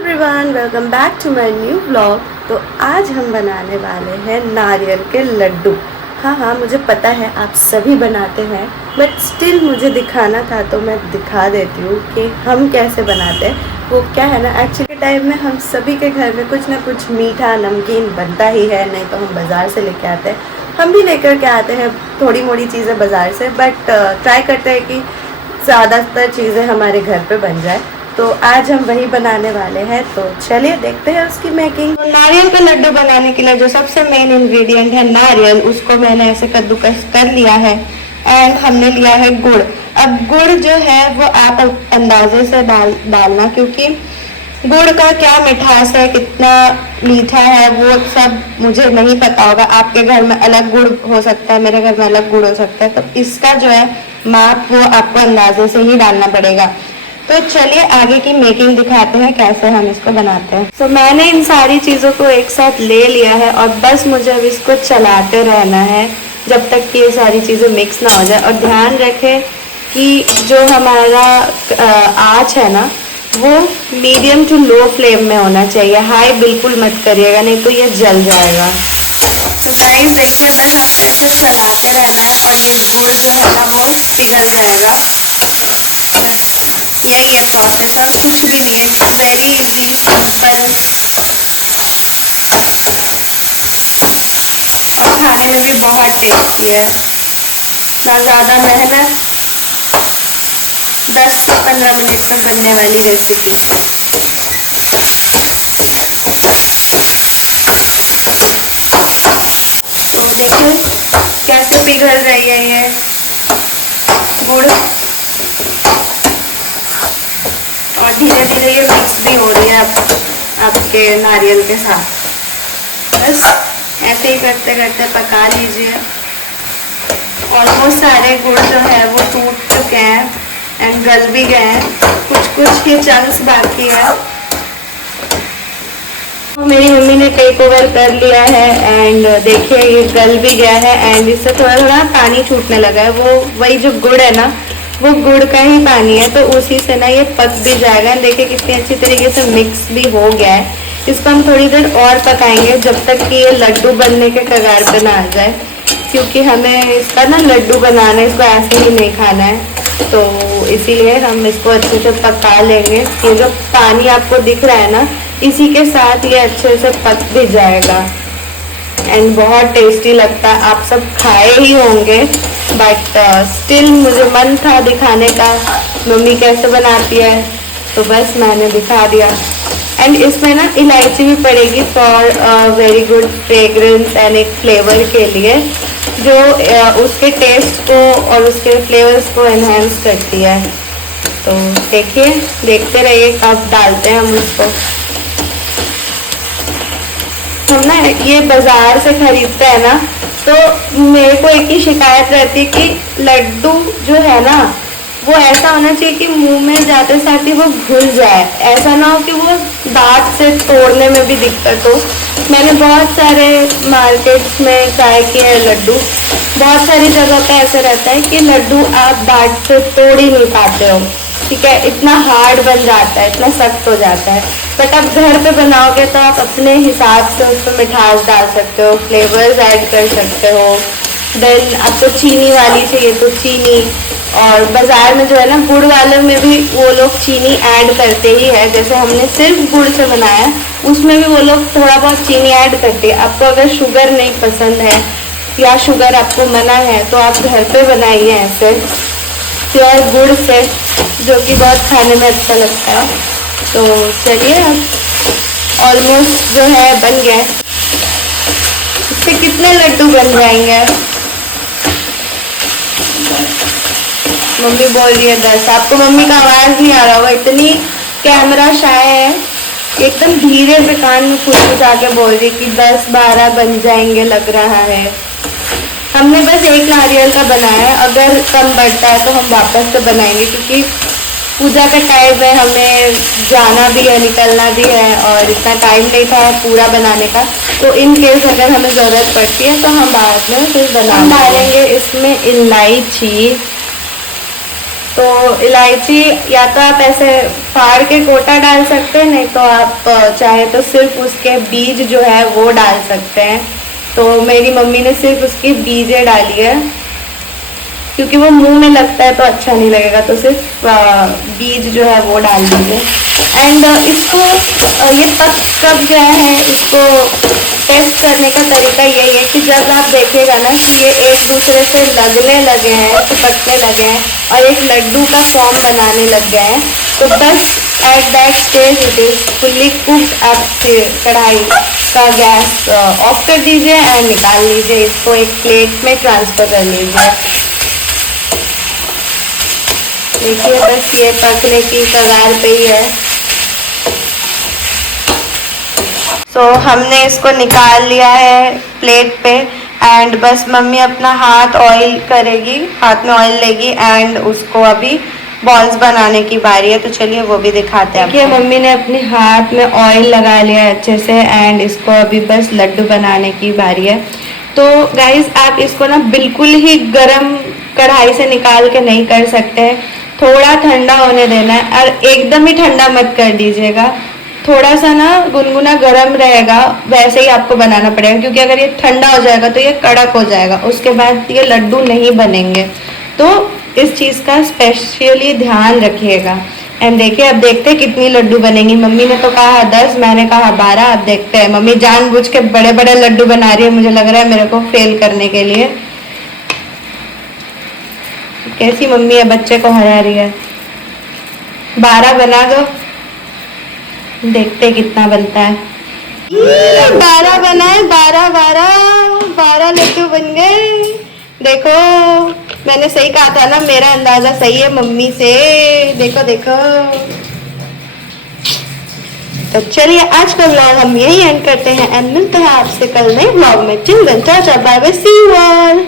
Everyone, welcome back to my new vlog. तो आज हम बनाने वाले हैं नारियल के लड्डू। हाँ, मुझे पता है आप सभी बनाते हैं, बट स्टिल मुझे दिखाना था तो मैं दिखा देती हूँ कि हम कैसे बनाते हैं। वो क्या है ना, एक्चुअली टाइम में हम सभी के घर में कुछ ना कुछ मीठा नमकीन बनता ही है, नहीं तो हम बाज़ार से लेके आते हैं। हम भी लेकर के आते हैं थोड़ी मोड़ी चीज़ें बाज़ार से, बट ट्राई करते हैं कि ज़्यादातर चीज़ें हमारे घर पे बन जाए। तो आज हम वही बनाने वाले हैं, तो चलिए देखते हैं उसकी मेकिंग। तो नारियल का लड्डू बनाने के लिए जो सबसे मेन इंग्रेडिएंट है नारियल, उसको मैंने ऐसे कद्दूकस कर लिया है। एंड हमने लिया है गुड़। अब गुड़ जो है वो आप अंदाजे से डालना, क्योंकि गुड़ का क्या मिठास है, कितना मीठा है, वो सब मुझे नहीं पता होगा। आपके घर में अलग गुड़ हो सकता है, मेरे घर में अलग गुड़ हो सकता है, तो इसका जो है माप वो आपको अंदाजे से ही डालना पड़ेगा। तो चलिए आगे की मेकिंग दिखाते हैं कैसे हम इसको बनाते हैं। तो मैंने इन सारी चीज़ों को एक साथ ले लिया है और बस मुझे अब इसको चलाते रहना है जब तक कि ये सारी चीज़ें मिक्स ना हो जाए। और ध्यान रखें कि जो हमारा आँच है ना, वो मीडियम टू लो फ्लेम में होना चाहिए। हाई बिल्कुल मत करिएगा, नहीं तो ये जल जाएगा। तो गाइस देखिए, बस आप ऐसे चलाते रहना है और ये गुड़ जो है ना वो पिघल जाएगा। बस यही है प्रोसेस, और कुछ भी नहीं है, वेरी इजी सिंपल, और खाने में भी बहुत टेस्टी है। ना ज़्यादा मेहनत, 10 से 15 मिनट में बनने वाली रेसिपी। तो देखो कैसे पिघल रही है ये गुड़, और धीरे धीरे ये मिक्स भी हो रही है आपके नारियल के साथ। बस ऐसे ही करते करते पका लीजिए। ऑलमोस्ट सारे गुड़ जो है वो टूट चुके हैं एंड गल भी गए हैं, कुछ कुछ के चंक्स बाकी है। तो मेरी मम्मी ने टेक ओवर कर लिया है एंड देखिए ये गल भी गया है एंड इससे थोड़ा थोड़ा पानी छूटने लगा है। वो वही जो गुड़ है ना, वो गुड़ का ही पानी है, तो उसी से ना ये पक भी जाएगा। देखिए कितनी अच्छी तरीके से मिक्स भी हो गया है। इसको हम थोड़ी देर और पकाएंगे जब तक कि ये लड्डू बनने के कगार पे ना आ जाए, क्योंकि हमें इसका ना लड्डू बनाना है, इसको ऐसे ही नहीं खाना है। तो इसीलिए हम इसको अच्छे से पका लेंगे। ये जो पानी आपको दिख रहा है ना, इसी के साथ ये अच्छे से पक भी जाएगा एंड बहुत टेस्टी लगता है। आप सब खाए ही होंगे, बट स्टिल मुझे मन था दिखाने का मम्मी कैसे बनाती है, तो बस मैंने दिखा दिया। एंड इसमें ना इलायची भी पड़ेगी for very good fragrance and एक फ्लेवर के लिए, जो उसके टेस्ट को और उसके फ्लेवर्स को एनहेंस करती है। तो देखिए, देखते रहिए कब डालते हैं हम उसको। हम ना ये बाजार से खरीदते हैं ना, तो मेरे को एक ही शिकायत रहती है कि लड्डू जो है ना वो ऐसा होना चाहिए कि मुंह में जाते साथ ही वो घुल जाए, ऐसा ना हो कि वो दांत से तोड़ने में भी दिक्कत हो। मैंने बहुत सारे मार्केट्स में ट्राई किए हैं लड्डू, बहुत सारी जगह पे ऐसे रहता है कि लड्डू आप दांत से तोड़ ही नहीं पाते हो, ठीक है, इतना हार्ड बन जाता है, इतना सख्त हो जाता है। बट आप घर पे बनाओगे तो आप अपने हिसाब से उसमें मिठास डाल सकते हो, फ्लेवर्स ऐड कर सकते हो। देन आपको चीनी वाली चाहिए तो चीनी, और बाज़ार में जो है ना गुड़ वाले में भी वो लोग चीनी ऐड करते ही है। जैसे हमने सिर्फ गुड़ से बनाया, उसमें भी वो लोग थोड़ा बहुत चीनी ऐड करते हैं। आपको अगर शुगर नहीं पसंद है या शुगर आपको मना है, तो आप घर पे बनाइए ऐसे प्योर गुड़ से, जो कि बहुत खाने में अच्छा लगता है। तो चलिए, अब ऑलमोस्ट जो है बन गया। इससे कितने लड्डू बन जाएंगे? मम्मी बोल रही है 10। आपको मम्मी का आवाज़ नहीं आ रहा होगा, इतनी कैमरा शाय है, एकदम धीरे से कान में फुसफुसा के बोल रही है कि 10-12 बन जाएंगे लग रहा है। हमने बस एक नारियल का बनाया है, अगर कम बढ़ता है तो हम वापस से बनाएंगे, क्योंकि पूजा का टाइम है, हमें जाना भी है, निकलना भी है, और इतना टाइम नहीं था पूरा बनाने का। तो इन केस अगर हमें ज़रूरत पड़ती है तो हम बाद में फिर बना डालेंगे। इसमें इलायची, तो इलायची या तो आप ऐसे फाड़ के गोटा डाल सकते हैं, नहीं तो आप चाहे तो सिर्फ उसके बीज जो है वो डाल सकते हैं। तो मेरी मम्मी ने सिर्फ उसकी बीजें डाली है, क्योंकि वो मुंह में लगता है तो अच्छा नहीं लगेगा, तो सिर्फ बीज जो है वो डाल दीजिए। एंड इसको ये पक कब गया है इसको टेस्ट करने का तरीका यही है कि जब आप देखिएगा ना कि ये एक दूसरे से लगने लगे हैं, चिपकने लगे हैं और एक लड्डू का फॉर्म बनाने लग गए हैं, तो बस at that stage it is fully cooked. आप कढ़ाई का गैस ऑफ कर दीजिए एंड निकाल लीजिए, इसको एक प्लेट में ट्रांसफ़र कर लीजिए। देखिए बस ये पकने की कगार पे ही है। सो हमने इसको निकाल लिया है प्लेट पे एंड बस मम्मी अपना हाथ ऑयल करेगी, हाथ में ऑयल लेगी एंड उसको अभी बॉल्स बनाने की बारी है। तो चलिए वो भी दिखाते हैं। देखिए मम्मी ने अपने हाथ में ऑयल लगा लिया है अच्छे से एंड इसको अभी बस लड्डू बनाने की बारी है। तो गाइज आप इसको ना बिल्कुल ही गरम कढ़ाई से निकाल के नहीं कर सकते, थोड़ा ठंडा होने देना है और एकदम ही ठंडा मत कर दीजिएगा, थोड़ा सा ना गुनगुना गरम रहेगा वैसे ही आपको बनाना पड़ेगा, क्योंकि अगर ये ठंडा हो जाएगा तो ये कड़क हो जाएगा, उसके बाद ये लड्डू नहीं बनेंगे। तो इस चीज़ का स्पेशली ध्यान रखिएगा। एंड देखिए अब देखते हैं कितनी लड्डू बनेंगी। मम्मी ने तो कहा 10, मैंने कहा 12। अब देखते हैं, मम्मी जानबूझ के बड़े बड़े लड्डू बना रही है, मुझे लग रहा है मेरे को फेल करने के लिए। कैसी मम्मी है, बच्चे को हरा रही है। 12 बना दो, देखते कितना बनता है। 12 बना है, 12 लड्डू बन गए। देखो मैंने सही कहा था ना, मेरा अंदाजा सही है मम्मी से। देखो देखो। तो चलिए आज का व्लॉग हम यही एंड करते हैं एंड मिलते हैं आपसे कल नए व्लॉग में। चिल्ड्रन, चाचा, bye bye, see you all.